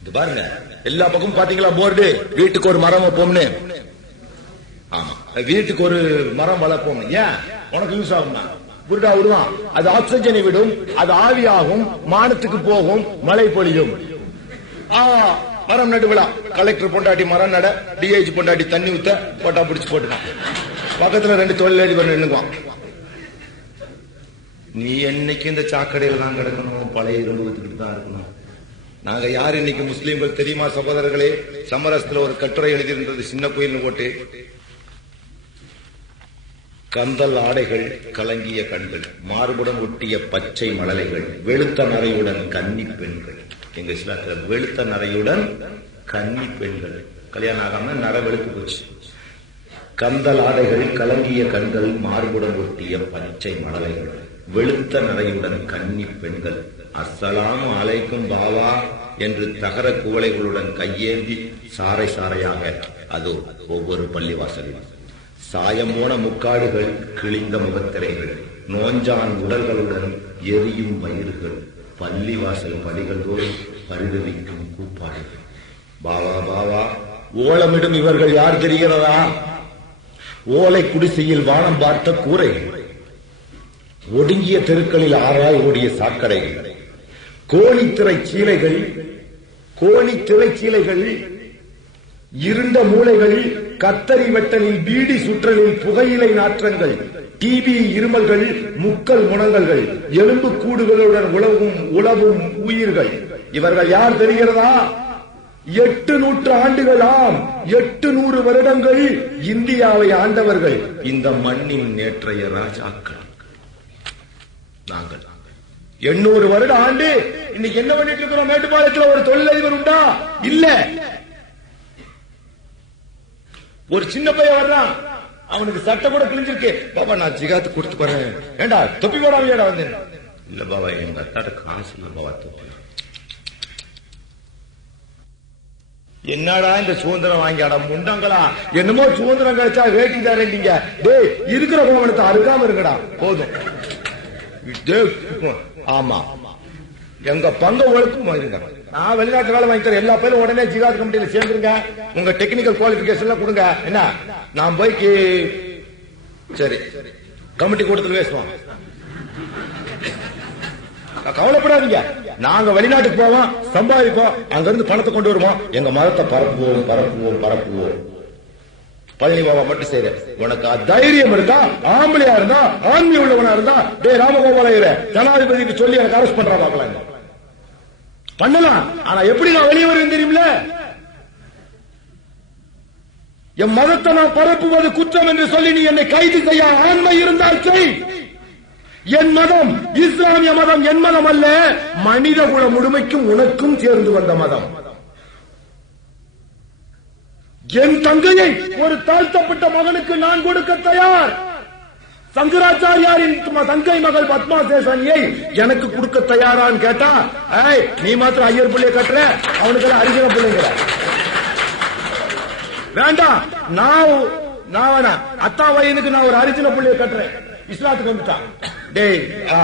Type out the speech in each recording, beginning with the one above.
இது பாருங்க, எல்லா பக்கமும் பாத்தீங்களா போர்டு, வீட்டுக்கு ஒரு மரம் வைப்போம்னு. ஆமா, வீட்டுக்கு ஒரு மரம் வளர்ப்போம். ஏன்? உனக்கு யூஸ் ஆகும்னா புருடா விடுவான். அது ஆக்சிஜனை விடும், அது ஆவியாகும், மானத்துக்கு போகும், மழை பொழியும். மரம் நடு விழா, கலெக்டர் பொண்டாட்டி மரம் நட, டிஐஜி பொண்டாட்டி தண்ணி ஊத்த, போட்டா பிடிச்சு போட்டுக்கான். பக்கத்துல 2 தொழிலதிபர் நின்னுக்குவான். நீ என்னைக்கு இந்த சாக்கடையில தான் கிடக்கணும், பழைய இரும்பு வித்துக்கிட்டு தான் இருக்கணும். நாங்க யாரு இன்னைக்கு முஸ்லீம்கள் தெரியுமா சகோதரர்களே? சமரசத்துல ஒரு கட்டுரை எழுதியிருந்தது, சின்ன கோயில்னு போட்டு. கந்தல் ஆடைகள், கலங்கிய கண்கள், மார்புடன் ஒட்டிய பச்சை மழலைகள், வெளுத்த நரையுடன் கன்னி பெண்கள். எங்க இஸ்லாத்துல வெளுத்த நரையுடன் கன்னி பெண்கள், கல்யாணம் ஆகாம நர வெளுத்து போச்சு. கந்தல் ஆடைகள், கலங்கிய கண்கள், மார்புடன் ஒட்டிய பச்சை மழலைகள், வெளுத்த நரையுடன் கன்னி பெண்கள், அஸ்ஸலாமு அலைக்கும் பாவா என்று தகர குவளைகளுடன் கையேந்தி சாறை சாறையாக அதோ ஒவ்வொரு பள்ளிவாசலில் சாயம் போன முக்காடுகள், கிழிந்த முகத்திரைகள், நோஞ்சான் உடல்களுடன் எரியும் வயிறுகள், பள்ளிவாசல் படிகள் தோறும் பரிதவிக்கும் கூப்பாடுகள். பாவா பாவா ஓலமிடும் இவர்கள் யார் தெரிகிறதா? ஓலை குடிசையில் வானம் பார்த்த கூரைகள், ஒடுங்கிய தெருக்களில் ஆராய் ஓடிய சாக்கடைகள், கோணித்திரை சீலைகள், இருண்ட மூளைகள், கத்தரி வெட்டலில், பீடி சுற்றலில், புகையிலை நாற்றங்கள், டிபி இருமல்கள், முக்கல் முனங்கல்கள், எலும்பு கூடுகளுடன் உழவும் உயிர்கள். இவர்கள் யார் தெரிகிறதா? 800 ஆண்டுகளாம், 800 வருடங்கள் இந்தியாவை ஆண்டவர்கள், இந்த மண்ணின் நேற்றைய ராஜாக்கள் நாங்கள். 800 வருட ஆண்டு. இன்னைக்கு என்ன பண்ணிட்டு இருக்கிறோம்? மேட்டுப்பாளையத்தில் ஒரு தொழிலதிபர் உண்டா? இல்ல. ஒரு சின்ன பையன் வர்றான், அவனுக்கு சட்டை கூட கிழிஞ்சிருக்கு. பாபா நான் ஜிகாத்து கொடுத்து போறேன். ஏண்டா தொப்பி போடாமையாடா வந்தேன்? இல்ல பாபா, எங்க அத்தாட்ட காசு இல்ல பாபா, தொப்பி. என்னடா இந்த சுதந்திரம் வாங்கியாடா முண்டங்களா? என்னமோ சுதந்திரம் கிடைச்சா வேட்டி தரீங்க. டேய், இருக்கிற கோவணத்தை அறுக்காம இருங்கடா, போதும். ஆமா, எங்க பங்க ஒழுக்கமா இருங்க. நான் வெளிநாட்டு வேலை வாங்கி தரேன். எல்லா பேரும் உடனே ஜிகாத் கமிட்டியில சேர்ந்துருங்க. உங்க டெக்னிக்கல் குவாலிபிகேஷன் கொடுங்க. என்ன, நான் போய் சரி கமிட்டி கூட்டத்தில் பேசுவோம். கவலைப்படாதீங்க, நாங்க வெளிநாட்டுக்கு போவோம், சம்பாதிப்போம், அங்க இருந்து பணத்தை கொண்டு வருவோம், எங்க மதத்தை பரப்புவோம். பழனி பாபா மட்டும் செய்யற. உனக்கு தைரியம் இருந்தா, ஆம்பளையா இருந்தா, ஆன்மீக உள்ளவனா இருந்தா, டே ராமகோபால ஜனாதிபதிக்கு சொல்லி எனக்கு அரெஸ்ட் பண்றா பாக்கலாம். பண்ணலாம். ஆனா எப்படி நான் வெளியே வருவேன் தெரியுமில்ல? என் மதத்தை நான் பரப்புவது குற்றம் என்று சொல்லி நீ என்னை கைது செய்ய ஆண்மை இருந்தால் செய். என் மதம் இஸ்லாமிய மதம், என் மதம் அல்ல, மனித குல முழுமைக்கும் உனக்கும் சேர்ந்து வந்த மதம். என் தங்கையை ஒரு தாழ்த்தப்பட்ட மகனுக்கு நான் கொடுக்க தயார். சங்கராச்சாரியாரின் தங்கை மகள் பத்மா சேஷானியை எனக்கு கொடுக்க தயாரான்னு கேட்டா, நீ மாத்திரம் ஐயர் பிள்ளைய கட்டுற, அவனுக்கு அரிஜன பிள்ளைங்கிற. வேண்டாம், நான் அத்தா வயனுக்கு நான் ஒரு அரிஜன பிள்ளைய கட்டுறேன். இஸ்லாத்துக்கு வந்துட்டான். டேய்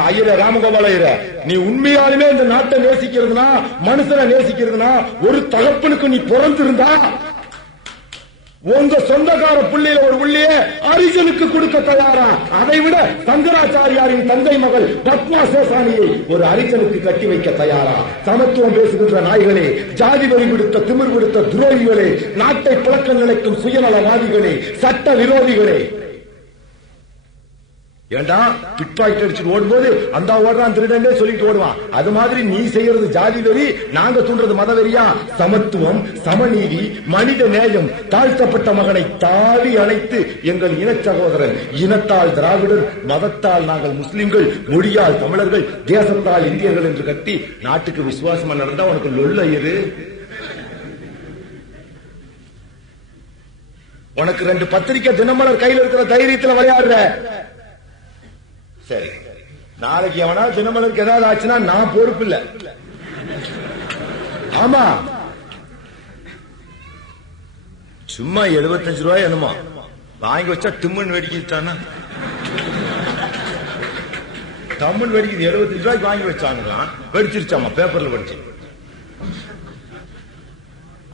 ஐயர ராமகோபால ஐயர, நீ உண்மையாலுமே இந்த நாட்டை நேசிக்கிறதுனா, மனுஷனை நேசிக்கிறதுனா, ஒரு தகப்பனுக்கு நீ பிறந்திருந்தா உங்க சொந்தக்கார புள்ளையில ஒரு புள்ளைய அரிஜனுக்கு கொடுக்க தயாரா? அதை விட சங்கராச்சாரியாரின் தந்தை மகள் பத்மா சேஷானியை ஒரு அரிஜனுக்கு கட்டி வைக்க தயாரா? சமத்துவம் பேசுகின்ற நாய்களே, ஜாதி வரி விடுத்த திமிர் விடுத்த துரோகிகளே, நாட்டை புழக்க நிலைக்கும் சுயநலவாதிகளே, சட்ட விரோதிகளே. ஏண்டா பிட் பாக்கெட் அடிச்சுட்டு ஓடும்போது அந்த ஓடுறான் திருடனே சொல்லிட்டு ஓடுவான். அது மாதிரி நீ செய்யறது ஜாதி வெறி, நாங்க தூண்டுறது மதவெறியா? சமத்துவம், சமநீதி, மனித நேயம், தாழ்த்தப்பட்ட மகனை தாடி அணைத்து எங்கள் இன சகோதரன், இனத்தால் திராவிடர், மதத்தால் நாங்கள் முஸ்லிம்கள், மொழியால் தமிழர்கள், தேசத்தால் இந்தியர்கள் என்று கட்டி நாட்டுக்கு விசுவாசமா நடந்தா உனக்கு லொல்ல இரு. உனக்கு 2 பத்திரிக்கை தினமலர் கையில் இருக்கிற தைரியத்தில் விளையாடுற. சரி, நாளைக்கு எவனா தினமலருக்கு ஏதாவது ஆச்சுன்னா நான் பொறுப்பு இல்ல. ஆமா, சும்மா 75 ரூபாய் என்னமா வாங்கி வச்சா டிம்மன் வெடிக்கிட்டானா? டம்மன் வெடிக்குது. 75 ரூபாய்க்கு வாங்கி வச்சாங்களாம், வெடிச்சிருச்சாமா, பேப்பர்ல படிச்சு.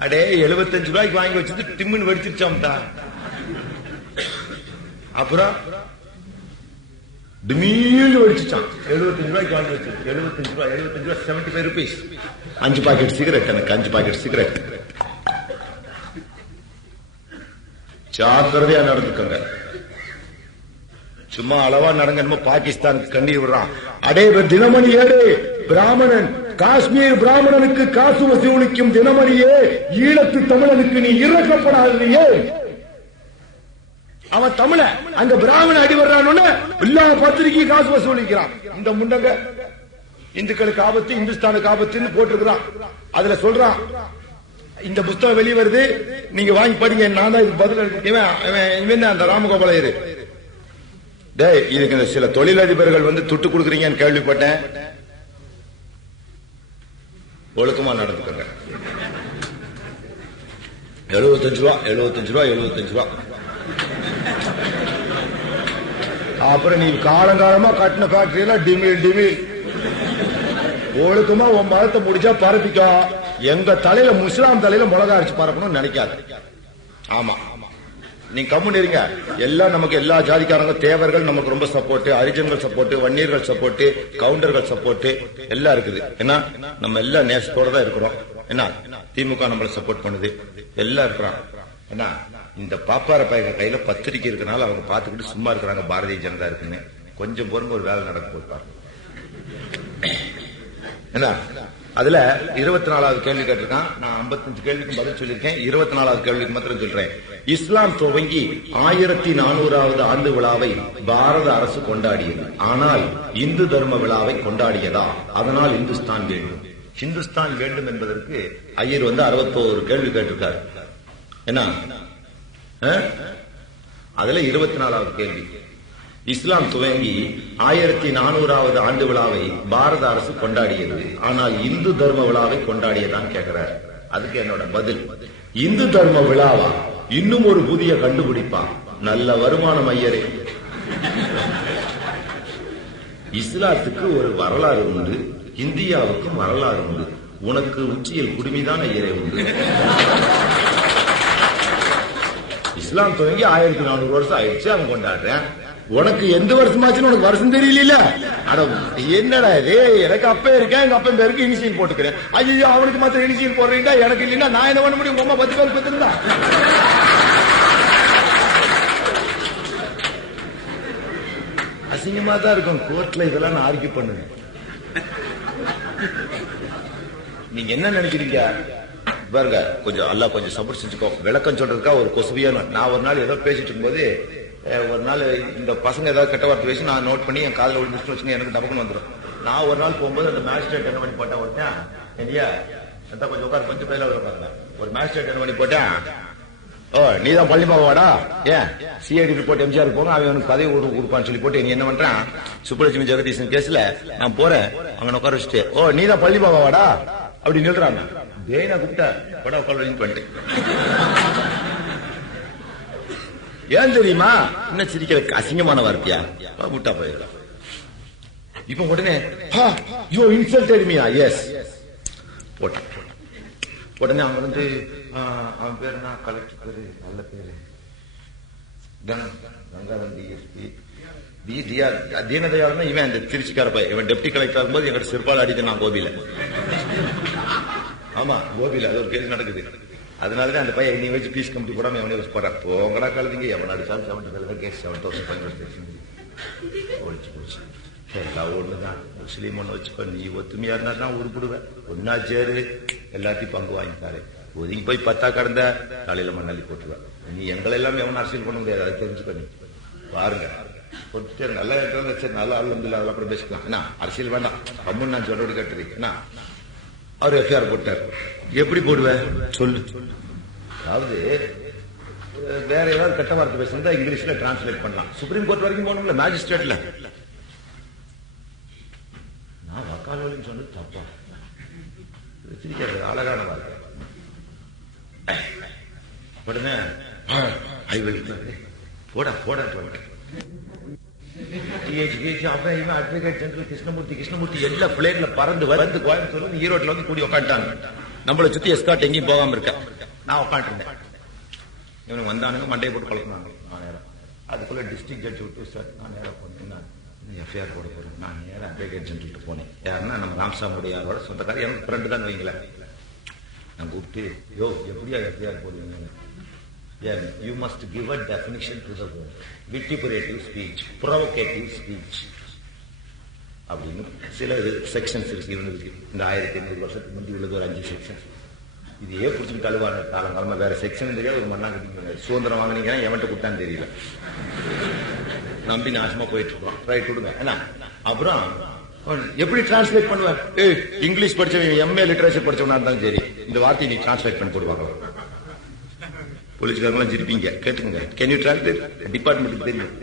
அடே 75 ரூபாய்க்கு வாங்கி வச்சது டிம்முன்னு வெடிச்சிருச்சாம்டா. அப்புறம் திடீர்னு வெடிச்சிச்சான். 75 ரூபாய்க்கு வாங்கி வச்சது. 75 ரூபாய் 75 rupees. 5 packet cigarette. எனக்கு 5 பாக்கெட் சிகரெட். ஜாக்கிரதையா நடந்துக்கங்க. சும்மா அளவா நடங்க. பாகிஸ்தானுக்கு கண்ணீர் விடுறான். அடே தினமணி ஏடு பிராமணன், காஷ்மீர் பிராமணனுக்கு காசு வசூலிக்கும் தினமணியே, ஈழத்து தமிழனுக்கு நீ இறக்கப்படாதே. அவன் தமிழ அங்க பிராமண அடி வர்றான்னு எல்லா பத்திரிகையும் காசு வசூலிக்கிறான். இந்த முண்டங்க இந்துக்களுக்கு ஆபத்து, இந்துஸ்தானுக்கு ஆபத்துன்னு போட்டிருக்கிறான். அதுல சொல்றான், இந்த புத்தகம் வெளியே வருது, நீங்க வாங்கி படிங்க. நான் தான் இதுக்கு பதில். இவன் அந்த ராமகோபாலையர். டேய், இதுக்கு சில தொழிலதிபர்கள் துட்டு கொடுக்குறீங்கன்னு கேள்விப்பட்டேன். ஒழுக்கமா நடந்துக்கங்க. 75 ரூபா 75 ரூபா 75 ரூபா. அப்புறம் நீ காலங்காலமா கட்டின ஃபேக்டரி எல்லாம் டிமில் டிமில். ஒழுக்கமா உன் மதத்தை முடிச்சா பரப்பிக்கோ. எங்க தலையில முஸ்லாம் தலையில மிளகா அரைச்சு பரப்பணும்னு நினைக்காது. ஆமா, நீங்க கம்முன்னு இருங்க. எல்லாம் நமக்கு எல்லா ஜாதிக்காரங்க தேவர்கள் நமக்கு ரொம்ப சப்போர்ட், ஹரிஜன்கள் சப்போர்ட், வன்னியர்கள் சப்போர்ட், கவுண்டர்கள் சப்போர்ட் எல்லாம் இருக்குது. ஏன்னா நம்ம எல்லாம் நேசத்தோட தான் இருக்கிறோம். என்ன திமுக நம்மள சப்போர்ட் பண்ணுது, எல்லாம் இருக்கிறோம். ஏன்னா இந்த பாப்பார பையன் கையில பத்திரிக்கை இருக்கனால அவங்க பாத்துக்கிட்டு சும்மா இருக்கிறாங்க. பாரதிய ஜனதா இருக்குன்னு கொஞ்சம் பொறுங்க, ஒரு வேலை நடக்க போயிருப்பாங்க. என்ன அதுல 24வது கேள்வி கேட்டிருக்கான். நான் 55 கேள்விக்கு பதில் சொல்லியிருக்கேன். 24வது கேள்விக்கு மாத்திரம் சொல்றேன். இஸ்லாம் துவங்கி 1400வது ஆண்டு விழாவை பாரத அரசு கொண்டாடியது. ஆனால் இந்து தர்ம விழாவை கொண்டாடியதா? அதனால் இந்துஸ்தான் வேண்டும். ஹிந்துஸ்தான் வேண்டும் என்பதற்கு ஐயர் 61 கேள்வி கேட்டிருக்காரு. என்ன அதுல 24வது கேள்வி, இஸ்லாம் துவங்கி 1400வது ஆண்டு விழாவை பாரத அரசு கொண்டாடியது, ஆனால் இந்து தர்ம விழாவை கொண்டாடியதான் கேட்கிறார். அதுக்கு என்னோட பதில், இந்து தர்ம விழாவா? இன்னும் ஒரு புதிய கண்டுபிடிப்பா? நல்ல வருமானம் ஐயரே. இஸ்லாத்துக்கு ஒரு வரலாறு உண்டு, இந்தியாவுக்கும் வரலாறு உண்டு. உனக்கு உச்சியில் குடுமிதான் ஐயரே உண்டு. இஸ்லாம் துவங்கி 1400 வருஷம் ஆயிடுச்சு, அவன் கொண்டாடுறேன். உனக்கு எந்த வருஷமாச்சுன்னு உனக்கு வருஷம் தெரியல. என்னடா இது? எனக்கு அப்ப இருக்கேன், எங்க அப்பன் பேருக்கு இனிஷியல் போட்டுக்கிறேன். ஐயோ, அவனுக்கு மாத்திரம் இனிஷியல் போடுறீங்களா? எனக்கு இல்லைன்னா நான் என்ன பண்ண முடியும்? உங்க 10 பேர் பத்திருந்தா அசிங்கமா தான் இருக்கும். கோர்ட்ல இதெல்லாம் நான் ஆர்கியூ பண்ணுவேன். நீங்க என்ன நினைக்கிறீங்க பாருங்க, கொஞ்சம் அல்ல கொஞ்சம் சப்போர்ட் செஞ்சுக்கோ. விளக்கம் சொல்றதுக்கா ஒரு கொசுவியான. நான் ஒரு நாள் ஏதோ பேசிட்டு இருக்கும்போது, ஒரு நாள் இந்த பசங்க ஏதாவது கெட்ட வார்த்தை பேசி நான் நோட் பண்ணி என் காதில் விழுந்துட்டு வச்சுங்க, எனக்கு டபக்குன்னு வந்துடும். நான் ஒரு நாள் போகும்போது அந்த மேஜிஸ்ட்ரேட் என்ன பண்ணி போட்டேன், ஒருத்தன் இல்லையா கொஞ்சம் உட்கார், கொஞ்சம் பேர்ல உட்காருங்க. ஒரு மேஜிஸ்ட்ரேட் என்ன பண்ணி போட்டேன், ஓ நீ தான் பள்ளி பாவாடா, ஏன் சிஐடி ரிப்போர்ட் எம்ஜிஆர் போங்க, அவன் பதவி கொடுப்பான்னு சொல்லி போட்டு நீ என்ன பண்றான், சுப்புலட்சுமி ஜெகதீசன் கேஸ்ல நான் போறேன், அங்க உட்கார வச்சுட்டு, ஓ நீ தான் பள்ளி பாவாடா அப்படி நில்றாங்க. தேனா கூப்பிட்டா பட உட்கார பண்ணிட்டு ஏன் தெரியுமா? என்ன சிரிக்கிற அசிங்கமான வார்த்தையா விட்டா போயிருக்கான். இப்ப உடனே யூ இன்சல்டட் மீ. எஸ் போட்டான். உடனே அவன் அவன் பேரு என்ன, கலெக்டர் பேரு நல்ல பேரு கங்காதரன் டிஎஸ்பி தீனதயாளன். இவன் அந்த திருச்சிக்கார பையன். இவன் டெப்டி கலெக்டர் ஆகும்போது எங்கிட்ட சிறுபால் அடித்து நான் கோபியில. ஆமா கோபியில அது ஒரு கேஸ் நடக்குது. அதனாலதான் அந்த பையன் நீ வச்சு பீஸ் கமிட்டி போடாம எவனே வச்சு போறான். போங்கடா கழுதிங்க, எவன் அடிச்சாலும் 70 கேஸ் 7,500 ஒழிச்சு போச்சு. எல்லாம் ஒண்ணுதான். முஸ்லீம் ஒண்ணு வச்சுக்கோ, நீ ஒத்துமையா இருந்தா தான் உருப்பிடுவேன். ஒன்னா சேரு, எல்லாத்தையும் பங்கு வாங்கிட்டாரு. ஒதுங்கி போய் 10 கடந்த தலையில மண்ணள்ளி போட்டுருவேன். நீ எங்களை எல்லாம் எவன் அரசியல் பண்ண முடியாது, அதை தெரிஞ்சுக்கோ. நீ பாருங்க கொடுத்துட்டு நல்லா இருக்கிறதா சரி, நல்லா ஆள் வந்து அதெல்லாம் கூட பேசிக்கலாம். என்ன அரசியல் வேண்டாம், கம்முன்னு நான் சொல்றது கேட்டுறீங்க. என்ன அவர் எஃப்ஐஆர் போட்டார். எப்படி போடுவேன் சொல்லு. அதாவது வேற ஏதாவது கட்ட வார்த்தை பேசுறதா இங்கிலீஷ்ல டிரான்ஸ்லேட் பண்ணலாம். சுப்ரீம் கோர்ட் வரைக்கும் போனோம்ல, மேஜிஸ்ட்ரேட்ல. நான் வக்கால் வழின்னு சொன்னது தப்பா வச்சிருக்கிறது அழகான வார்த்தை. உடனே ஐ வில் போடா போடா அட்வொகேட் ஜெனரல் கிருஷ்ணமூர்த்தி எல்லா பிளேன்ல பறந்து வந்து கோயம்புத்தூர்ல ஈரோட்ல வந்து கூடி உட்காந்துட்டாங்க. நம்மளை சுத்தி எஸ்கார்ட் எங்கேயும் போகாம இருக்க. நான் உட்காந்துருந்தேன். இவனுக்கு வந்தானுங்க, மண்டையை போட்டு கலக்குனாங்க. நான் நேரம் அதுக்குள்ள டிஸ்ட்ரிக்ட் ஜட்ஜ் விட்டு சார் நான் நேரம் போனேன். எஃப்ஐஆர் போட போறேன். நான் நேரம் அட்வொகேட் ஜெனரல்கிட்ட போனேன். யாருன்னா நம்ம ராமசாமியோட சொந்தக்காரர், எனக்கு ஃப்ரெண்டு தான் வைங்களேன். நான் கூப்பிட்டு, யோ எப்படியா எஃப்ஐஆர் போடுவீங்க? You must give a definition to the word. Vituperative speech, provocative speech அப்படின்னு சில செக்ஷன்ஸ் இருக்கு. இவனுக்கு இந்த 1500 வருஷத்துக்கு முந்தி உள்ளது ஒரு 5 செக்ஷன். இது ஏன் பிடிச்சிட்டு அழுவாங்க காலங்காலமா. வேற செக்ஷன் தெரியாது, ஒரு மண்ணா கட்டிங்க. சுதந்திரம் வாங்கினீங்கன்னா எவன்ட்ட கொடுத்தான்னு தெரியல, நம்பி நாசமா போயிட்டு இருக்கோம். ரைட் விடுங்க என்ன. அப்புறம் எப்படி டிரான்ஸ்லேட் பண்ணுவேன்? இங்கிலீஷ் படிச்சவங்க, எம்ஏ லிட்டரேச்சர் படிச்சவனா இருந்தாலும் சரி, இந்த வார்த்தையை நீ டிரான்ஸ்லேட் பண்ணி போடுவாங்க. போலீஸ்காரங்களாம் சிரிப்பீங்க, கேட்டுங்க. Can you translate? டிபார்ட்மெண்ட்டுக்கு தெரியும்,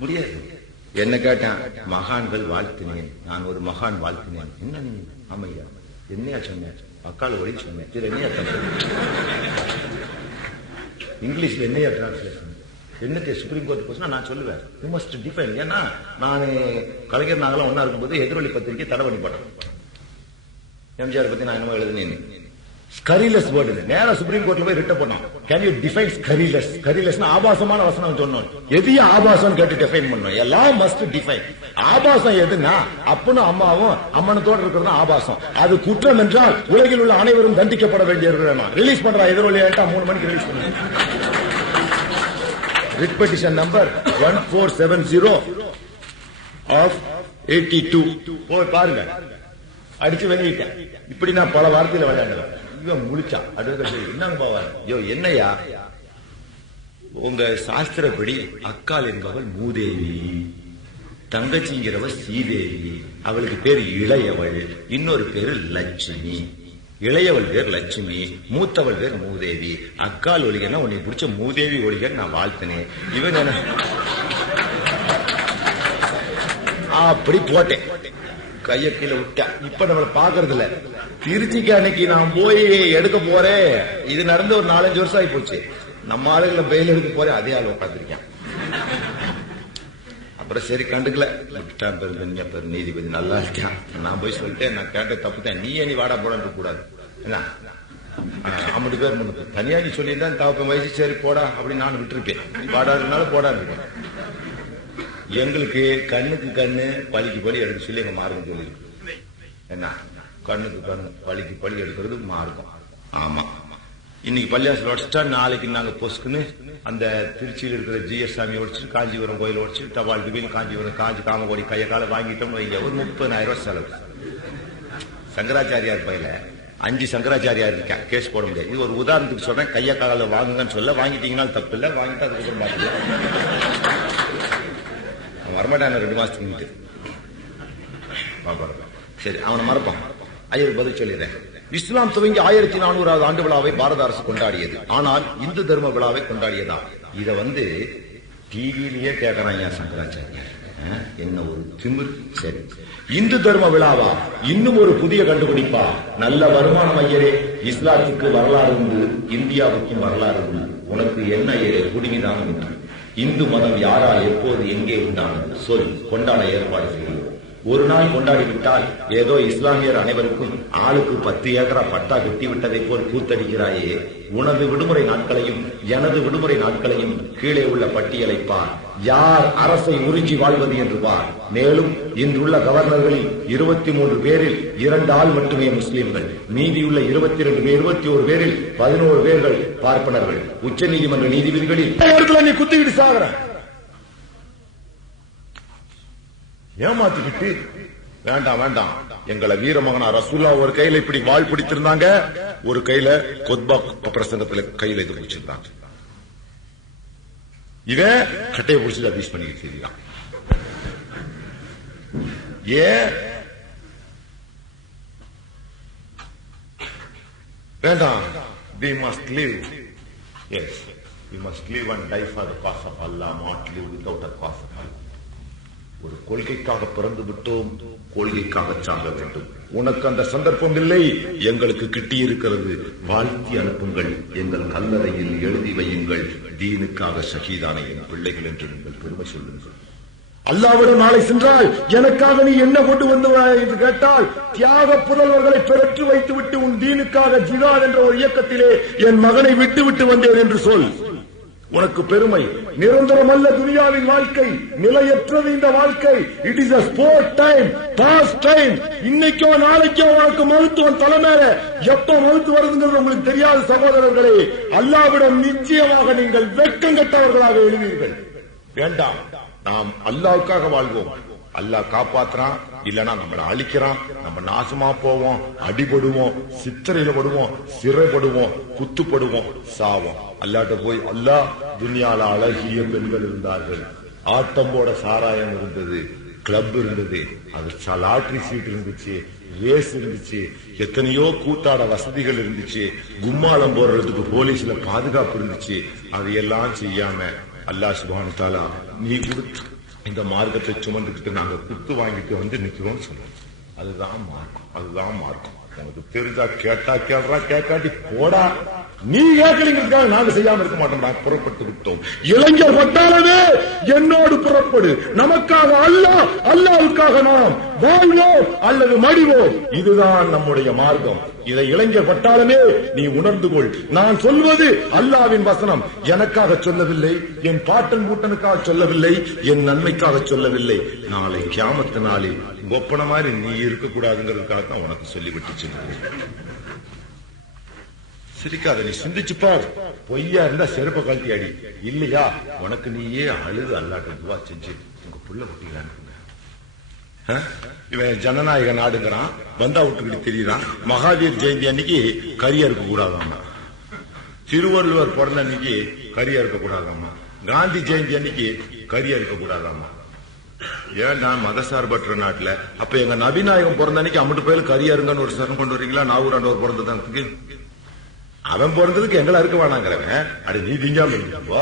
முடியாது. என்ன கேட்டேன், மகான்கள் வாழ்த்தினேன், நான் ஒரு மகான் வாழ்த்தினேன். என்ன நீ? ஆமையா. என்னையா சொன்னேன்? அக்கால ஒளி சொன்னேன். சரி, என்னையா இங்கிலீஷ்ல என்னையா டிரான்ஸ்லேஷன்? என்னத்தை சுப்ரீம் கோர்ட் போச்சுன்னா நான் சொல்லுவேன், யூ மஸ்ட் டிஃபைன். ஏன்னா நான் கலைஞர் நாங்களாம் ஒன்னா இருக்கும்போது எதிரொலி பத்திரிக்கை தடை பண்ணி போட்டேன். எம்ஜிஆர் பத்தி நான் என்னமோ எழுதுனேன். ஸ்கரிலஸ் வேர்டு நேரா சுப்ரீம் கோர்ட்ல போய் ரிட்ட பண்ணோம். Can you define scurrilous? ஸ்கரிலஸ்னா ஆபாசமான வசனம் சொன்னோம். எதையும் ஆபாசம் கேட்டு டிஃபைன் பண்ணோம். எல்லாம் மஸ்ட் டிஃபைன். ஆபாசம் எதுனா அப்பனும் அம்மாவும் அம்மனத்தோடு இருக்கிறது ஆபாசம். அது குற்றம் என்றால் உலகில் உள்ள அனைவரும் தண்டிக்கப்பட வேண்டிய ரிலீஸ் பண்றா. எதிரொலி 3 மணிக்கு ரிலீஸ் பண்ண. ரிட் பெட்டிஷன் நம்பர் 1470 ஆஃப் 82 போய் பாருங்க. அடிச்சு வெளியிட்டேன். இப்படி நான் பல வார்த்தையில விளையாடுறேன். இவன் முழிச்சா அடுத்த என்னங்க போவார்? யோ என்னையா, உங்க சாஸ்திரப்படி அக்கால் என்பவள் மூதேவி, தங்கச்சிங்கிறவ சீதேவி, அவளுக்கு பேர் இளையவள், இன்னொரு பேரு லட்சுமி. இளையவள் பேர் லட்சுமி, மூத்தவள் பேர் மூதேவி. அக்கால் ஒழிகன்னா உன்னை பிடிச்ச மூதேவி ஒழிக நான் வாழ்த்தினேன். இவன் என்ன அப்படி போட்டேன், கைய கீழே விட்டா. இப்ப நம்மள பாக்குறது இல்ல. திருச்சிக்கு அன்னைக்கு நான் போய் எடுக்க போறேன். இது நடந்து ஒரு 4-5 வருஷம் ஆகி போச்சு. நம்ம ஆளுகளை பெயில் எடுக்க போறேன், அதே ஆள் உட்காந்துருக்கேன். அப்புறம் சரி கண்டுக்கல, விட்டான். பெரு நீதிபதி நல்லா இருக்கான். நான் போய் சொல்லிட்டேன், நான் கேட்ட தப்புதான், நீ நீ வாடா போடான்னு கூடாது. என்ன 50 பேர் முன்னுக்கு தனியா நீ சொல்லியிருந்தா தவப்ப வயசு சரி போடா அப்படின்னு நான் விட்டுருப்பேன். போடாதுனால போடான்னு இருக்கேன். எங்களுக்கு கண்ணுக்கு கண்ணு பலிக்கு பலி எடுக்க சொல்லி எங்க மார்க்கம் சொல்லிருக்கு. என்ன கண்ணுக்கு கண்ணு பலிக்கு பலி எடுக்கிறது மார்க்கம். ஆமா, இன்னைக்கு பள்ளியாசல் உடச்சிட்டா நாளைக்கு நாங்க பொசுக்குன்னு அந்த திருச்சியில் இருக்கிற ஜிஎஸ் சாமி உடச்சு, காஞ்சிபுரம் கோயில் உடச்சு, தபால் டிபின் காஞ்சிபுரம் காஞ்சி காமகோடி கைய கால வாங்கிட்டோம்னு வைங்க, ஒரு 30,000 ரூபாய் செலவு. சங்கராச்சாரியார் பையில 5 சங்கராச்சாரியார் இருக்கேன், கேஸ் போட முடியாது. இது ஒரு உதாரணத்துக்கு சொல்றேன். கைய கால வாங்குங்கன்னு சொல்ல, வாங்கிட்டீங்கன்னா தப்பு இல்லை, வாங்கிட்டு அதுக்கப்புறம் பாத்துக்கலாம். வரமாட்டான 2 மாசத்துக்கு சரி, அவனை மறப்பான். ஐயர் பதில் சொல்லிடுறேன். இஸ்லாம் துவங்கி 1400வது ஆண்டு விழாவை பாரத அரசு கொண்டாடியது. ஆனால் இந்து தர்ம விழாவை கொண்டாடியதா? இத டிவியிலேயே கேட்கறாங்க சங்கராச்சாரியார். என்ன ஒரு திமிர். சரி, இந்து தர்ம விழாவா? இன்னும் ஒரு புதிய கண்டுபிடிப்பா? நல்ல வருமானம் ஐயரே. இஸ்லாத்துக்கு வரலாறு உண்டு, இந்தியாவுக்கும் வரலாறு உண்டு. உனக்கு என்ன ஐயரே குடிமிதான் உண்டு. இந்து மதம் யாரால் எப்போது எங்கே உண்டானது சொல், கொண்டாட ஏற்பாடு செய்யும். ஒரு நாள் கொண்டாடிவிட்டால் ஏதோ இஸ்லாமியர் அனைவருக்கும் ஆளுக்கு 10 ஏக்கரா பட்டா கட்டி விட்டதை போல் கூத்தடிக்கிறாயே. உனது விடுமுறை நாட்களையும் எனது விடுமுறை நாட்களையும் கீழே உள்ள பட்டியலை பார். யார் அரசை உறிஞ்சி வாழ்வது என்று பார். மேலும் இன்றுள்ள கவர்னர்களில் 23 பேரில் 2 ஆள் மட்டுமே முஸ்லிம்கள். மீதியுள்ள 22 பேர் 21 பேரில் 11 பேர்கள் பார்ப்பனர்கள். உச்ச நீதிமன்ற நீதிபதிகளில் நீ குத்திக்கிட்டு சாகுற. ஏமாத்திக்கிட்டு வேண்டாம் வேண்டாம். எங்களை வீரமகனா ரசூல்லா ஒரு கையில இப்படி வாழ் பிடித்திருந்தாங்க, ஒரு கையில கொத்பா பிரசங்கத்துல கையில இது பிடிச்சிருந்தாங்க. இவன் கட்டையை பிடிச்சி அபியூஸ் பண்ணிக்கிட்டு இருக்கான். ஏன் வேண்டாம்? We must live. Yes, we must live and die for the cause of Allah, not live without a cause of Allah. ஒரு கொள்கைக்காக பிறந்து விட்டோம், கொள்கைக்காக சாக வேண்டும். உனக்கு அந்த சந்தர்ப்பம் இல்லை, எங்களுக்கு கிட்டி இருக்கிறது. வாழ்த்தி அனுப்புங்கள், எங்கள் கல்லறையில் எழுதி வையுங்கள், தீனுக்காக ஷஹீதான என் பிள்ளைகள் என்று நீங்கள் பெருமை சொல்லுங்கள். அல்லாஹ்விடம் நாளை சென்றால் எனக்காக நீ என்ன கொண்டு வந்தாய் என்று கேட்டால், தியாக புதல்வர்களை பெற்று வைத்துவிட்டு உன் தீனுக்காக ஜிஹாத் என்ற ஒரு இயக்கத்திலே என் மகனை விட்டு வந்தேன் என்று சொல். உனக்கு பெருமை. நிரந்தரம் அல்ல துனியாவின் வாழ்க்கை, நிலையற்றது இந்த வாழ்க்கை. It is a sport time, past time. இன்னைக்கோ நாளைக்கோ உனக்கு மருத்துவம் தலைமையில எப்ப மருத்து வருதுங்கிறது உங்களுக்கு தெரியாத சகோதரர்களே. அல்லாஹ்விடம் நிச்சயமாக நீங்கள் வெட்கம் கெட்டவர்களாக எழுவீர்கள். வேண்டாம், நாம் அல்லாஹ்வுக்காக வாழ்வோம். அல்லாஹ் காப்பாத்துறான், இல்லனா நம்மளை அழிக்கிறான். நம்ம நாசமா போவோம், அடிபடுவோம், சித்திரையில படுவோம், சிறைப்படுவோம், குத்துப்படுவோம், சாவோம். அல்லாட்ட போய், அல்லாஹ் துனியால அழகிய பெண்கள் இருந்தார்கள், ஆட்டம் போட சாராயம் இருந்தது, கிளப் இருந்தது, அது லாட்டரி சீட் இருந்துச்சு, ரேஸ் இருந்துச்சு, எத்தனையோ கூத்தாட வசதிகள் இருந்துச்சு, கும்மாளம் போடுறதுக்கு போலீஸ்ல பாதுகாப்பு இருந்துச்சு. அதையெல்லாம் செய்யாம அல்லாஹ் சுப்ஹானஹு வ தஆலா நீ கொடுத்து இந்த மார்க்கத்தை சுமந்துக்கிட்டு நாங்க குத்து வாங்கிட்டு வந்து நிக்கிறோம் சொன்னோம். அதுதான் மார்க்கம், அதுதான் மார்க்கம். உனக்கு தெரிஞ்சா கேட்டா கேள்றா, கேட்காட்டி போடா. நீ கேட்கலீங்கிறதுக்காக நாங்க செய்யாம இருக்க மாட்டோம். நாங்க புறப்பட்டு விட்டோம். இளைஞர் வட்டாரமே என்னோடு புறப்படு. நமக்காக அல்லாஹ், அல்லாஹ்வுக்காக நாம் வாழ்வோம் அல்லது மடிவோம். இதுதான் நம்முடைய மார்க்கம். இதை இளைஞர் பட்டாளமே நீ உணர்ந்து கொள். நான் சொல்வது அல்லாஹ்வின் வசனம். எனக்காக சொல்லவில்லை, என் பாட்டன் கூட்டனுக்காக சொல்லவில்லை, என் நன்மைக்காக சொல்லவில்லை. நாளை கியாமத்து நாளில் ஒப்பன மாதிரி நீ இருக்கக்கூடாதுங்கிறதுக்காக தான் உனக்கு சொல்லிவிட்டு சொல்லுங்க. சிரிக்காத, நீ சிந்திச்சு பார். பொய்யா இருந்தா செருப்ப கழட்டி அடி. இல்லையா உனக்கு நீயே அழுது அல்லாட்ட துவா செஞ்சு உங்க புள்ள குட்டிங்களான்னு. இவன் ஜனநாயக நாடுங்கிறான், வந்தா விட்டுக்கிட்டு தெரியுறான். மகாவீர் ஜெயந்தி அன்னைக்கு கறி அறுக்க கூடாதாமா, திருவள்ளுவர் பிறந்த அன்னைக்கு கறி அறுக்க கூடாதாமா, காந்தி ஜெயந்தி அன்னைக்கு கறி அறுக்க கூடாதாமா. ஏன்னா மதசார்பற்ற நாட்டுல அப்ப எங்க நபிநாயகம் பிறந்த அன்னைக்கு அம்மட்டு பேரு கறி அருங்கன்னு ஒரு சரம் கொண்டு வரீங்களா? நாகூராண்டவர் பிறந்ததுக்கு அவன் பிறந்ததுக்கு எங்களை அறுக்க வேணாங்கிறவன் அடி நீ திங்காம இருந்தப்போ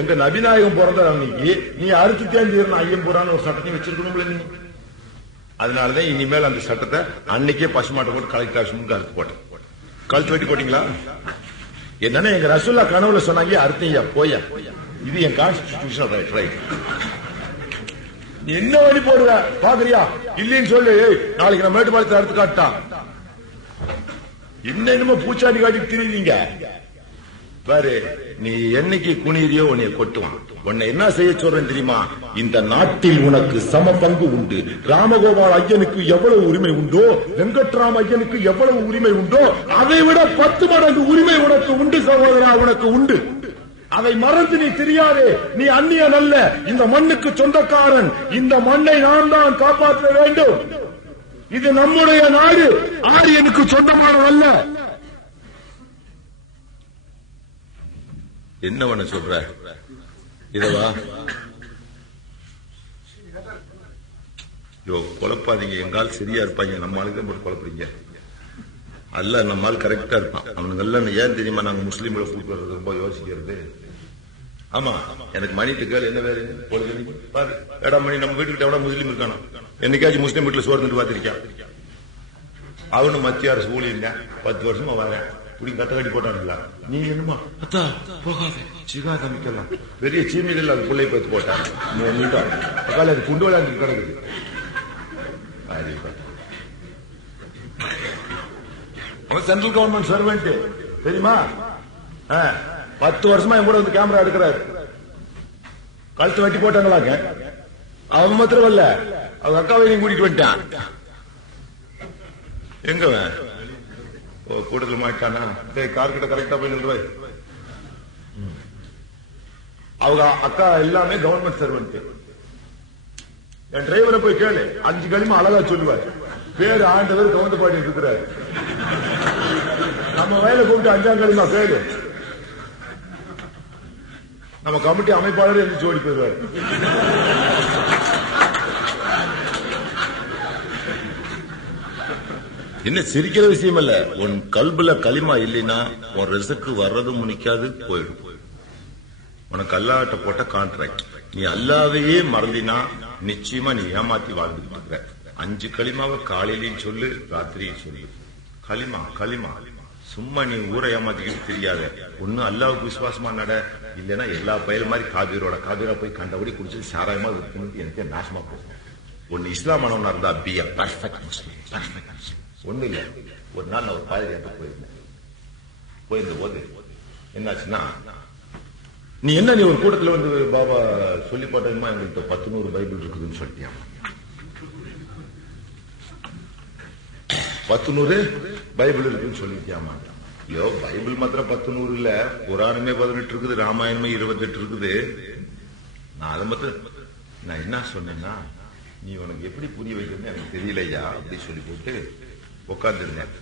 எங்க நபிநாயகம் பிறந்த அன்னைக்கு நீ அறுத்து தேர்ந்து ஐயம்பூரான்னு ஒரு சட்டத்தையும் வச்சிருக்கணும்ல நீ. அதனாலதான் இனிமேல் அந்த சட்டத்தை அன்னைக்கே பசுமாட்டை போட்டு கலெக்டர் ஆஃபீஸ் முன்பு அறுத்து போட்டேன். கழுத்து வெட்டி போட்டீங்களா? என்னன்னா எங்க ரசூல்லா கனவுல சொன்னாங்க அறுத்தீங்க போய. இது என் கான்ஸ்டிடியூஷனல் ரைட். ரைட் என்ன வழி போடுற பாக்குறியா? இல்லைன்னு சொல்லு. நாளைக்கு நான் மேட்டுப்பாளையத்தை அறுத்து காட்டான். என்னமோ பூச்சாண்டி காட்டி திரிவீங்க பாரு. நீ என்னைக்கு குனிறியோ உன்னைய கொட்டுவான். உன்னை என்ன செய்ய சொல்றேன் தெரியுமா? இந்த நாட்டில் உனக்கு சம பங்கு உண்டு. ராமகோபால் ஐயனுக்கு எவ்வளவு உரிமை உண்டோ, வெங்கட்ராம ஐயனுக்கு எவ்வளவு உரிமை உண்டோ, அதை விட 10 மடங்கு உரிமை உனக்கு உண்டு சகோதரா, உனக்கு உண்டு. அதை மறந்து நீ தெரியாதே. நீ அந்நியன் அல்ல, இந்த மண்ணுக்கு சொந்தக்காரன். இந்த மண்ணை நாம் தான் காப்பாற்ற வேண்டும். இது நம்முடைய நாடு, ஆரியனுக்கு சொந்தமானதல்ல. என்ன பண்ண சொல்ற? இதவா குழப்பாதீங்க. எங்கால் சரியா இருப்பாங்க, நம்ம ஆளுக்கு போட்டு குழப்பறீங்க. அல்ல நம்ம ஆள் கரெக்டா இருப்பான். அவனுக்கு எல்லாம் ஏன் தெரியுமா நாங்க முஸ்லீம்களை கூட்டு வர்றது ரொம்ப யோசிக்கிறது. ஆமா, எனக்கு மணிட்டு கேள் என்ன வேறு பாரு. ஏடா மணி நம்ம வீட்டுக்கிட்ட எவ்வளவு முஸ்லீம் இருக்கானோ? என்னைக்காச்சும் முஸ்லீம் வீட்டுல சோர்ந்துட்டு பாத்திருக்கான். அவனு மத்திய அரசு ஊழியர் 10 வருஷமா வரேன். இப்படி கட்ட கட்டி போட்டானுங்களா? நீங்க என்னமா அத்தா போகாது சிகா தம்பிக்கலாம் பெரிய சீமையில் அது பிள்ளை பார்த்து போட்டாங்க. அது குண்டு விளையாண்டு கிடக்குது. சென்ட்ரல் கவர்மெண்ட் சர்வெண்ட் தெரியுமா? 10 வருஷமா என் கூட வந்து கேமரா எடுக்கிறாரு. கழுத்து வெட்டி போட்டாங்களாங்க. அவன் மாத்திரம் இல்ல, அவங்க அக்காவையும் கூட்டிட்டு வந்துட்டான். எங்க கூட்டத்தில் மாட்டானா? கார் கிட்ட கரெக்டா போய் நின்றுவாய். அவங்க அக்கா எல்லாமே கவர்மெண்ட் சர்வெண்ட். என் டிரைவரை போய் கேளு, 5 களிமா அழகா சொல்லுவார். பேரு ஆண்டவர் கவுந்த பாடி இருக்கிறார். நம்ம வயலை கூப்பிட்டு 5ஆம் களிமா கேளு. நம்ம கமிட்டி அமைப்பாளர் எந்திரிச்சு ஓடி போயிடுவார். என்ன சிரிக்கிற விஷயம் இல்ல. உன் கல்புல களிமா இல்லைன்னா உன் ரிசக்கு வர்றதும் முனிக்காது, போயிடும். உனக்கு அல்லாஹ்ட்ட போட்ட கான்ட்ராக்ட். நீ அல்லாஹ்வையே மறந்தினா நிச்சயமா நீ ஏமாத்தி வாழ்ந்துட்டு இருக்க. 5 களிமாவை காலையிலையும் சொல்லு, ராத்திரியும் சொல்லு. களிமா களிமா சும்மா நீ ஊரை ஏமாத்திக்கிட்டு தெரியாத. ஒன்னும் அல்லாவுக்கு விசுவாசமா நட, இல்லைன்னா எல்லா பயிர் மாதிரி காபீரா போய் கண்டபடி குடிச்சு சாராயமா விற்கணும். எனக்கு நாசமா போகும். ஒன்னு இஸ்லாமானவனா இருந்தா பி a perfect Muslim. ஒண்ணு இல்ல, ஒரு நாள் நான் ஒரு பாதிரியாட்ட போயிருந்த போது என்னாச்சுன்னா, நீ ஒரு கூட்டத்தில் வந்து பாபா சொல்லி போட்டதுமா எங்கள்கிட்ட 10 பைபிள் இருக்குதுன்னு சொல்லிட்டியா? 10 பைபிள் இருக்குன்னு சொல்லிட்டியாமா? ஐயோ, பைபிள் மாத்திரம் 10 இல்ல, குரானுமே 18 இருக்குது, ராமாயணமே 28 இருக்குது. நான் அதை மாத்திரம் நான் என்ன சொன்னேன்னா, நீ உனக்கு எப்படி புரிய வைக்கிறது எனக்கு தெரியலையா அப்படி சொல்லி போட்டு உட்கார்ந்துருந்தேன்.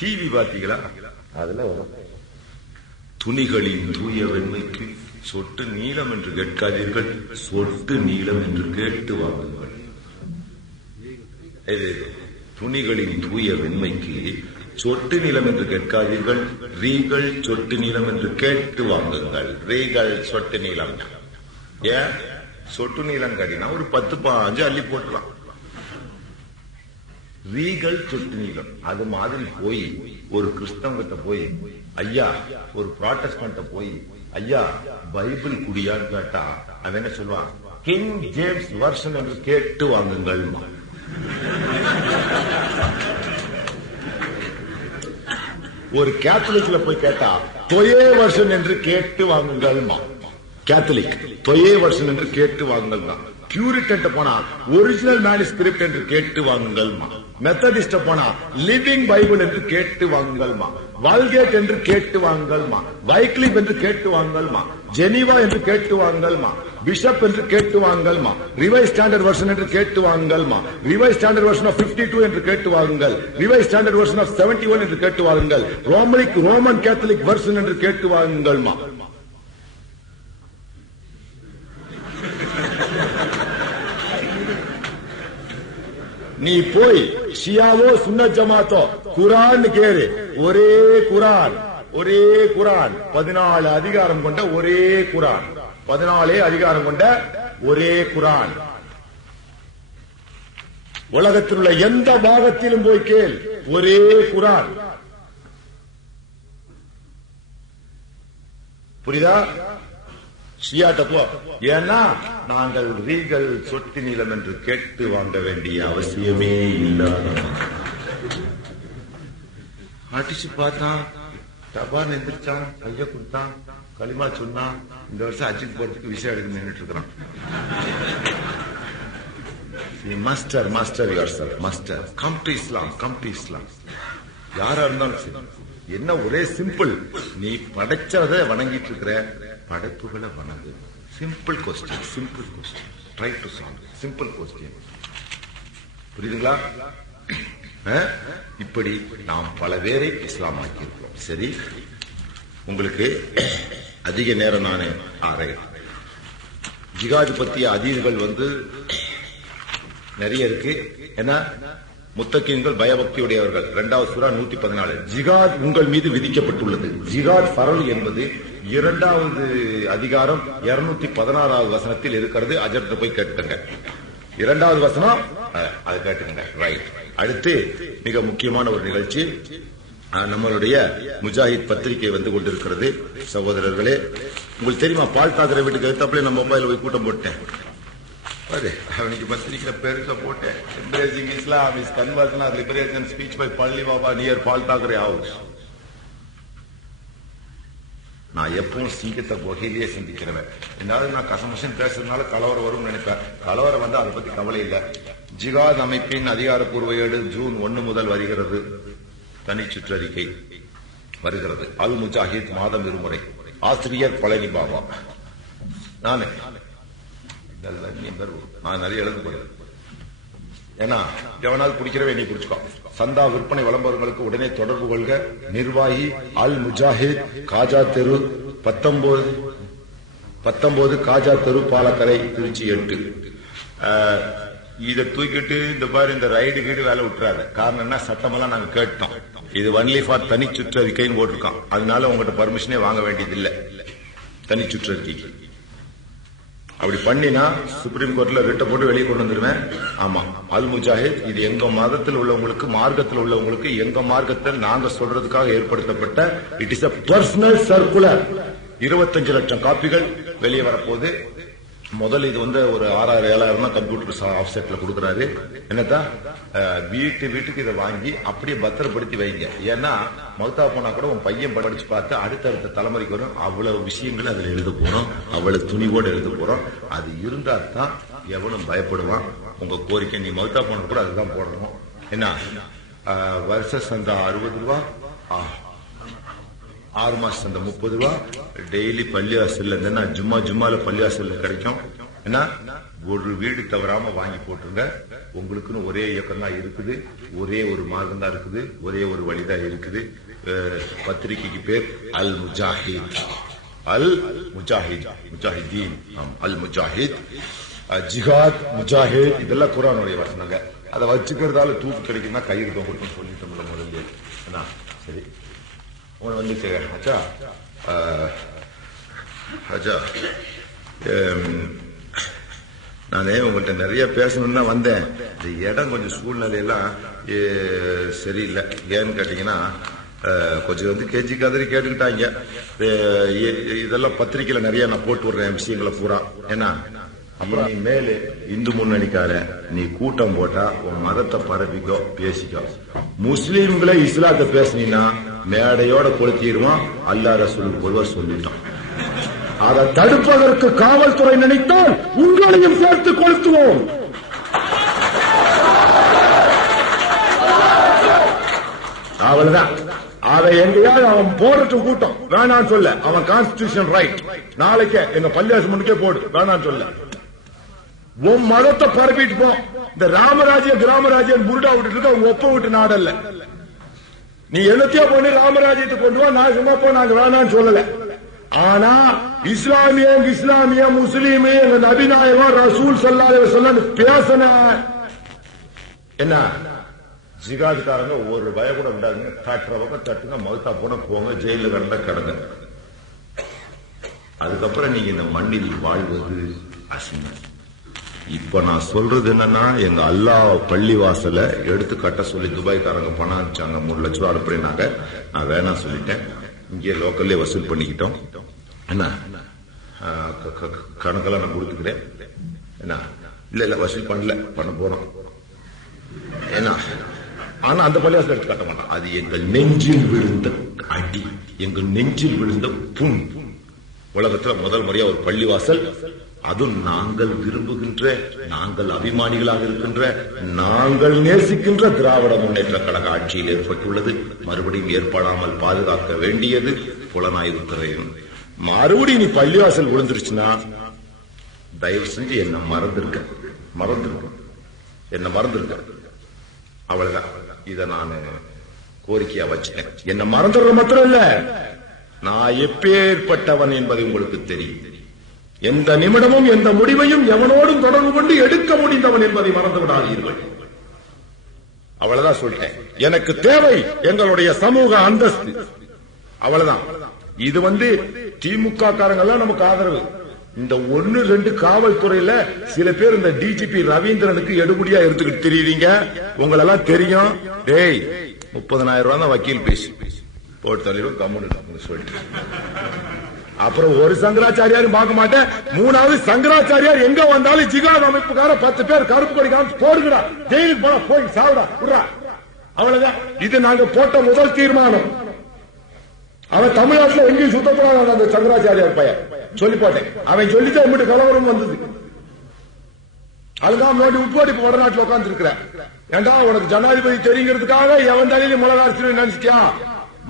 டிவி பாத்தீங்களா? அதுல துணிகளின் தூய வெண்மைக்கு சொட்டு நீளம் என்று கேட்காதீர்கள், சொட்டு நீளம் என்று கேட்டு வாங்குங்கள். துணிகளின் தூய வெண்மைக்கு சொட்டு நீளம் என்று கேட்காதீர்கள், ரீகள் சொட்டு நீளம் என்று கேட்டு வாங்குங்கள். ரீகள் சொட்டு நீளம். ஏன் சொட்டு நீளம் காட்டினா ஒரு 10-15 அள்ளி போட்டுலாம். ரீகள் சொட்டு நீளம் அது மாதிரி போய் ஒரு கிறிஸ்தவங்கிட்ட போய் ஐயா, ஒரு புராட்டஸ்டன்ட்ட போய் ஐயா பைபிள் குடியான்னு கேட்டா அவன் என்ன சொல்லுவான்? கிங் ஜேம்ஸ் வெர்ஷன் என்று கேட்டு வாங்குங்கள். ஒரு கேத்தலிக்ல போய் கேட்டா தொயே வெர்ஷன் என்று கேட்டு வாங்குங்கள். கேத்தலிக் தொயே வெர்ஷன் என்று கேட்டு வாங்குங்கள். பியூரிட்டன் போனா ஒரிஜினல் மேனுஸ்கிரிப்ட் என்று கேட்டு வாங்குங்கள். மெத்தடிஸ்ட் போனா லிவிங் பைபிள் என்று கேட்டு வாங்குங்கள். வால்கேட் என்று கேட்டு வாங்குங்கள். வைக்லிப் என்று கேட்டு வாங்குங்கள். ஜெனீவா என்று கேட்டு வாங்குங்கள். பிஷப் என்று கேட்டு வாங்குங்கள். ரிவைஸ் ஸ்டாண்டர்ட் வெர்ஷன் என்று கேட்டு வாங்குங்கள். ரிவைஸ் ஸ்டாண்டர்ட் வெர்ஷன் ஆஃப் 52 என்று கேட்டு வாங்குங்கள். ரிவைஸ் ஸ்டாண்டர்ட் வெர்ஷன் ஆஃப் 71 என்று கேட்டு வாங்குங்கள். ரோமன் கேத்தலிக் வெர்ஷன் என்று கேட்டு வாங்குங்கள். நீ போய் ஷியாவோ சுன்னத் ஜமாத்தோ குரான் கேரு, ஒரே குரான் 14 அதிகாரம் கொண்ட ஒரே குரான், 14 அதிகாரம் கொண்ட ஒரே குரான். உலகத்தில் உள்ள எந்த பாகத்திலும் போய் கேள், ஒரே குரான். புரியுதா? ஷியாட்ட போ. ஏன்னா நாங்கள் ரீகள் சொட்டு நீளம் என்று கேட்டு வாங்க வேண்டிய அவசியமே இல்லாத. அடிச்சு பார்த்தான், தபான் எந்திரிச்சான், கைய கொடுத்தான், களிமா சொன்னான். இந்த வருஷம் அஜித் போறதுக்கு விஷயம் எடுக்க நின்றுட்டு இருக்கிறான். Master your master come to இஸ்லாம். யாரா இருந்தாலும் சரி, என்ன ஒரே சிம்பிள், நீ படைச்சதை வணங்கிட்டு இருக்கிற, படைப்புகளை வணங்கு. Simple question, try to solve simple question. புரியுதுங்களா? இப்படி நாம் பல பேரை இஸ்லாம் ஆக்கியிருக்கிறோம். சரி, உங்களுக்கு அதிக நேரம் நானே ஜிகாது பத்திய அதீதுகள் நிறைய இருக்கு. ஏன்னா முத்தகீன்கள் பயபக்தியுடையவர்கள். 2வது சூரா 114. ஜிகாத் உங்கள் மீது விதிக்கப்பட்டுள்ளது. ஜிகாத் ஃபரல் என்பது 2வது அதிகாரம் 216வது வசனத்தில் இருக்கிறது. அஜர்ட்ட போய் கேட்டுங்க. 2வது வசனம் அதை கேட்டுங்க. ரைட். அடுத்து மிக முக்கியமான ஒரு நிகழ்ச்சி, நம்மளுடைய முஜாஹித் பத்திரிகை வந்து கொண்டிருக்கிறது. சகோதரர்களே, உங்களுக்கு தெரியுமா, பால் தாக்கரை வீட்டுக்கு எடுத்தாப்புல நம்ம மொபைல் போய் கூட்டம் போட்டேன். அவனுக்கு பத்திரிக்கை பெருசா போட்டேன். Embracing Islam is conversion or liberation speech by Palli Baba near Bal Thackeray house. நான் எப்பவும் சிங்கத்தை வகையிலேயே சிந்திக்கிறவன். என்னாலும் நான் கசமசன் பேசுறதுனால கலவரம் வரும்னு நினைப்பேன். கலவரம் வந்து அதை பத்தி கவலை இல்லை. ஜிகாத் அமைப்பின் அதிகாரப்பூர்வ ஏடு ஜூன் 1 முதல் வருகிறது. தனி சுற்றறிக்கை வருகிறது. அல் முஜாஹித் மாதம் இருமுறை. ஆசிரியர் பழனி பாபா. நான் நிறைய எழுதப்படுது. ஏன்னா எவனால் பிடிக்கிறவே நீ பிடிச்சுக்கோ. சந்தா விற்பனை விளம்பரங்களுக்கு உடனே தொடர்பு கொள்க. நிர்வாகி அல் முஜாஹித், காஜா தெரு 19 காஜா தெரு, பாலக்கரை, திருச்சி 8. இதை தூக்கிட்டு இந்த பாரு இந்த ரைடு கீடு வேலை விட்டுறாரு. காரணம் என்ன, சட்டமெல்லாம் நாங்க கேட்டோம். இது ஒன்லி ஃபார் தனி சுற்றறிக்கைன்னு போட்டிருக்கோம். அதனால உங்கள்கிட்ட பர்மிஷனே வாங்க வேண்டியது இல்லை. தனி சுற்றறிக்கை அப்படி பண்ணினா சுப்ரீம் கோர்ட்ல ரிட்ட போட்டு வெளியே கொண்டு வந்துருவேன். ஆமா, அல் முஜாஹித் இது எங்க மதத்தில் உள்ளவங்களுக்கு, மார்க்கத்தில் உள்ளவங்களுக்கு, எங்க மார்க்கத்தில் நாங்க சொல்றதுக்காக ஏற்படுத்தப்பட்ட it is a personal circular. 25 லட்சம் காப்பிகள் வெளியே வரப்போகுது. முதல்ல இது ஒரு 6,000-7,000 கம்ப்யூட்டர் ஆஃப்செட்ல கொடுக்கறாரு. என்னதான் வீட்டுக்கு இதை வாங்கி அப்படியே பத்திரப்படுத்தி வைங்க. ஏன்னா மௌத்தா போனா கூட உன் பையன் படிச்சு பார்த்து அடுத்தடுத்த தலைமுறைக்கு வரும். அவ்வளவு விஷயங்கள் அதுல எழுத போறோம், அவ்வளவு துணிவோடு எழுத போறோம். அது இருந்தா தான் எவனும் பயப்படுவான். உங்க கோரிக்கை நீ மௌத்தா போன கூட அதுதான் போடணும். என்ன வருஷ சந்தா 60 ரூபா, 6 மாசம் சந்தா 30 ரூபா, டெய்லி பள்ளிவாசல்ல இருந்தா ஜும்மால பள்ளிவாசல்ல கிடைக்கும். ஏன்னா ஒரு வீடு தவறாம வாங்கி போட்டுருங்க. உங்களுக்குன்னு ஒரே இயக்கம் தான் இருக்குது, ஒரே ஒரு மார்க்கம் தான் இருக்குது, ஒரே ஒரு வழிதான் இருக்குது. பத்திரிகைக்கு பேர் அல் முஜாஹித், அல் முஜாஹித், முஜாஹிதீன், அல் முஜாஹித், ஜிஹாத், முஜாஹித், இதெல்லாம் குர்ஆனுடைய வசனங்க. அதை வச்சுக்கிறதால தூக்கு கிடைக்குன்னா கயிறு தொங்கட்டும் சொல்லிட்டு முதல்ல. சரி, உங்களை அச்சா அச்சா நானே உங்கள்கிட்ட நிறைய பேசணும்னு தான் வந்தேன். இந்த இடம் கொஞ்சம் சூழ்நிலையெல்லாம் சரியில்லை. ஏன்னு கேட்டீங்கன்னா கொஞ்சம் கேஜி கதறி கேட்டுக்கிட்டாங்க. இதெல்லாம் பத்திரிக்கையில நிறைய நான் போட்டு விடுறேன் விஷயங்களை பூரா. ஏன்னா அப்புறம் நீ மேலே இந்து முன்னணிக்கார நீ கூட்டம் போட்டா உன் மதத்தை பரப்பிக்கோ, பேசிக்கோ. முஸ்லீம்களை இஸ்லாத்தை பேசினீங்கன்னா மேடையோட கொளுத்திடுவான். அல்லாஹ் ரசூலுக்கு ஒருவர் சொல்லிட்டோம். அதை தடுப்பதற்கு காவல்துறை நினைத்தால் உங்களையும் சேர்த்து கொளுத்துவோம். அவ்வளவுதான். அதை எங்கேயாவது அவன் போடட்டும், கூட்டம் வேணான்னு சொல்ல. அவன் கான்ஸ்டிடியூஷன் ரைட். நாளைக்கே எங்க பள்ளியாசு முன்னுக்கே போடு, வேணான்னு சொல்ல. உன் மதத்தை பரப்பிட்டு போ. இந்த ராமராஜ்யம் கிராமராஜ்யம் புருடா விட்டு இருக்க உங்க ஒப்ப விட்டு நாடல்ல. நீ என்னத்தையோ பண்ணி ராமராஜ்யத்தை கொண்டு வா, நான் சும்மா போ, நாங்க வேணான்னு சொல்லல. ஆனா இஸ்லாமிய முஸ்லீம் எங்க நபிநாயகம் ரசூல் ஸல்லல்லாஹு அலைஹி வஸல்லம் பேசன என்ன ஜிகாதுக்காரங்க ஒரு பய கூட விடாதுங்க. தட்டுற பக்கம் தட்டுங்க, மௌத்தா போன போங்க, ஜெயில கடந்த கடங்க. அதுக்கப்புறம் நீங்க இந்த மண்ணில் வாழ்வது அசிங்கம். இப்ப நான் சொல்றது என்னன்னா, எங்க அல்லாஹ் பள்ளிவாசல எடுத்து கட்ட சொல்லி துபாய்க்காரங்க பணம் அனுப்பிச்சாங்க. 3 லட்சம் ரூபாய் அனுப்புறேனாங்க. நான் வேணாம் சொல்லிட்டேன். இங்கே லோக்கல்லே வசூல் பண்ணிக்கிட்டோம். என்ன கணக்கெல்லாம் நான் கொடுத்துக்கிறேன். என்ன இல்ல வசூல் பண்ண போறோம். ஏன்னா ஆனா அந்த பள்ளிவாசல் எடுத்து கட்ட மாட்டோம். அது எங்கள் நெஞ்சில் விழுந்த அடி, எங்கள் நெஞ்சில் விழுந்த புண். உலகத்துல முதல் முறையா ஒரு பள்ளிவாசல், அதுவும் நாங்கள் விரும்புகின்ற, நாங்கள் அபிமானிகளாக இருக்கின்ற, நாங்கள் நேசிக்கின்ற திராவிட முன்னேற்ற கழக ஆட்சியில் ஏற்பட்டுள்ளது. மறுபடியும் ஏற்படாமல் பாதுகாக்க வேண்டியது புலனாய்வுத்துறையும். மறுபடியும் நீ பள்ளிவாசல் விழுந்துருச்சுன்னா தயவு செஞ்சு என்ன மறந்துருக்க, என்ன மறந்துருக்க. அவ்வளவுதான். இத நான் கோரிக்கையா வச்சுட்டேன். என்ன மறந்துடுற மாத்திரம் இல்ல, நான் எப்பேற்பட்டவன் என்பதை உங்களுக்கு தெரியும். எந்த நிமிடமும் எந்த முடிவையும் எவனோடும் தொடர்பு கொண்டு எடுக்க முடிந்தவன் என்பதை மறந்து விடாதீர்கள். அவ்வளவுதான் சொல்லிட்டேன். எனக்கு தேவை எங்களுடைய சமூக அந்தஸ்து. அவ்வளவுதான். இது திமுக காரங்கெல்லாம் நமக்கு ஆதரவு. இந்த 1-2 காவல்துறையில சில பேர் இந்த டிஜிபி ரவீந்திரனுக்கு எடுபடியா எடுத்துக்கிட்டு தெரியுறீங்க. உங்களெல்லாம் தெரியும். டேய் 30,000 ரூபாய் தான் வக்கீல் பேசி போட்டு தள்ளிடும் கம்முன்னு சொல்லிட்டு, அப்புறம் ஒரு சங்கராச்சாரியாரும் பார்க்க மாட்டேன். 3வது சங்கராச்சாரியார் எங்க வந்தாலும் ஜிகாத் அமைப்புக்கார 10 பேர் கருப்பு கொடி காமிச்சு போடுகிறா, ஜெயிலுக்கு போனா போய் சாவுடா விடுறா. அவ்வளவுதான். இது நாங்க போட்ட முதல் தீர்மானம். அவன் தமிழ்நாட்டில் எங்கேயும் சுத்தக்கூடாது அந்த சங்கராச்சாரியார் பையன் சொல்லி போட்டேன். அவன் சொல்லித்தான் இம்பிட்டு கலவரம் வந்தது. அதுதான் நோண்டி உட்போடி இப்ப வடநாட்டில் உட்கார்ந்து இருக்கிற. ஏண்டா உனக்கு ஜனாதிபதி தெரிங்கிறதுக்காக எவன் தலையில மிளகாசி நினைச்சிட்டியா?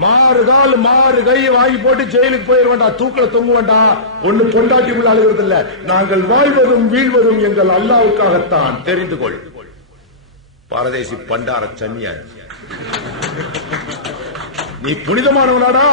மாறு கை வாங்கி போட்டு ஜெயிலுக்கு போயிட வேண்டாம், தூக்கில தொங்க வேண்டாம். ஒண்ணு பொண்டாட்டி உள்ள அழுகிறது இல்ல. நாங்கள் வாழ்வதும் வீழ்வதும் எங்கள் அல்லாவுக்காகத்தான், தெரிந்து கொள். பாரதேசி பண்டார சன்னியார், நீ புனிதமானவனாடா.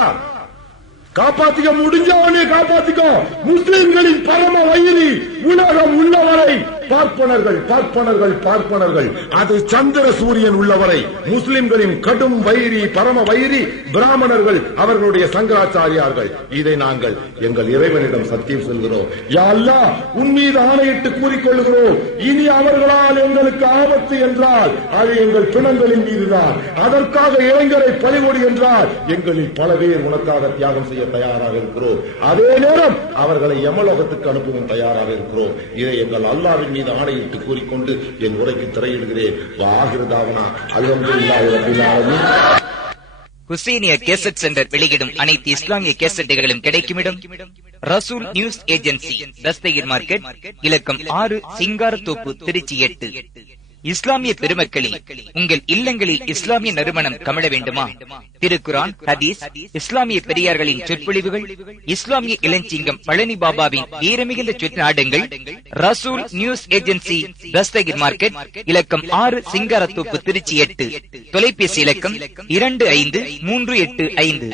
காப்பாத்திக்க முடிஞ்சவனே காப்பாத்திக்கோ. முஸ்லிம்களின் பரம வயிறு உலகம் உள்ளவரை பார்ப்பனர்கள் பார்ப்பனர்கள் பார்ப்பனர்கள். அது சந்திர சூரியன் உள்ளவரை முஸ்லிம்களின் கடும் வைரி பரம வைரி பிராமணர்கள், அவர்களுடைய சங்கராச்சாரியார்கள். இதை நாங்கள் எங்கள் இறைவனிடம் சத்தியம் சொல்கிறோம். யா அல்லாஹ், உன் மீது ஆணையிட்டு கூறிக்கொள்கிறோம், இனி அவர்களால் எங்களுக்கு ஆபத்து என்றால் அது எங்கள் பிணங்களின் மீதுதான். அதற்காக இளைஞரை பறிகொடு என்றால் எங்களில் பல பேர் உனக்காக தியாகம் செய்ய தயாராக இருக்கிறோம். அதே நேரம் அவர்களை யமலோகத்துக்கு அனுப்பவும் தயாராக இருக்கிறோம். இதை எங்கள் அல்லாஹ்வின் மீது ஆணையிட்டு கூறிக்கொண்டு என் உரைக்கு திரையிடுகிறேன். வாஹிருதாவனா அல்ஹம்துலில்லாஹி ரப்பில் ஆலமீன். ஹுசைனியா கேசட் சென்டர் வெளியிடும் அனைத்து இஸ்லாமிய கேசட்டுகளும் கிடைக்கும் இடம் ரசூல் நியூஸ் ஏஜென்சி, தஸ்தகிர் மார்க்கெட், இலக்கம் 6, சிங்காரத்தோப்பு, திருச்சி 8. இஸ்லாமிய பெருமக்களே, உங்கள் இல்லங்களில் இஸ்லாமிய நறுமணம் கமழ வேண்டுமா? திருக்குரான், ஹதீஸ், இஸ்லாமிய பெரியார்களின் சொற்பொழிவுகள், இஸ்லாமிய இளஞ்சிங்கம் பழனி பாபாவின் வீரமிகுந்த சொற்நாடுங்கள். ரசூல் நியூஸ் ஏஜென்சி, தஸ்தகிர் மார்க்கெட், இலக்கம் 6, சிங்காரத்தோப்பு, திருச்சி 8. தொலைபேசி இலக்கம் 253885.